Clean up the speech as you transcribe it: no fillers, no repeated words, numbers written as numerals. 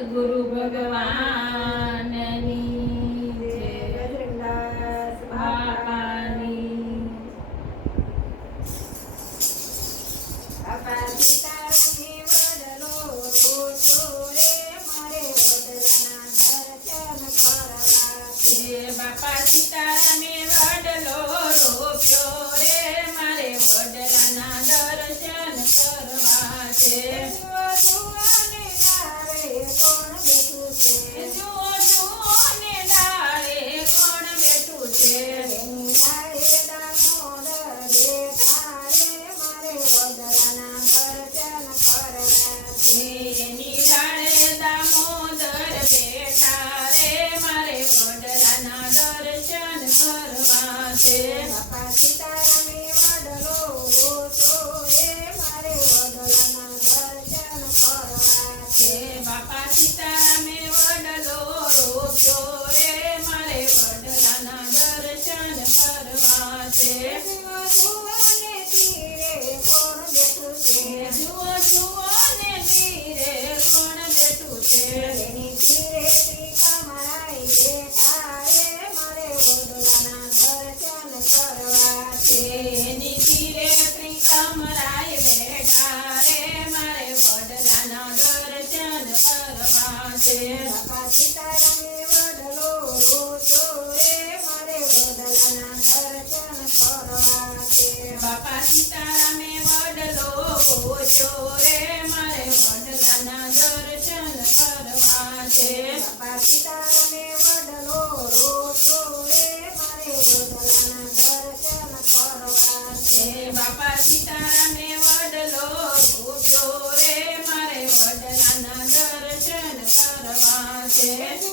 સદગુરુ ભગવાનની જય. બજરંગદાસ બાપાની બાપા સીતારામે વડલો રોજો રે મારે વડલાના દર્શન કરવા છે. બાપા સીતારામે વડલો રોપ્યો રે મારે વડલાના દર્શન કરવા છે. જુઓ જુઓ ને ડાળે કોણ બેઠું છે જુઓ જુઓ ને ડાળે દામોદર બેઠા રે મારે વડલાના દર્શન કરવા છે. એની ડાળે દામોદર બેઠા રે મારે વડલાના દર્શન કરવા છે બાપા સીતારામે વડલો રોજો રે મારે વડલાના દર્શન કરવા છે બાપા સીતારામે વડલો રોપ્યો રે મારે વડલાના દર્શન કરવા છે. જુઓ જુઓ ને તીરે કોણ બેઠું જુઓ જુઓ ને તીરે કોણ બેઠું છે છે એની તીરે ત્રિકમળાઈ બેઠા રે મારે વડલાના દર્શન કરવા છે એની તીરે ત્રિકમરાય બેઠા રે મારે વડલાના દર્શન કરવા છે. બાપા સીતારામે વડલો રોજો રે મારે વડલાના દર્શન કરવા છે બાપા સીતારામે વડલો રોપ્યો રે મારે વડલાના દર્શન કરવા છે. બાપા સીતારામે વડલો રોજો રે મારે વડલાના દર્શન કરવા છે બાપા સીતારામે વડલો રોપ્યો રે મારે વડલાના દર્શન કરવા છે.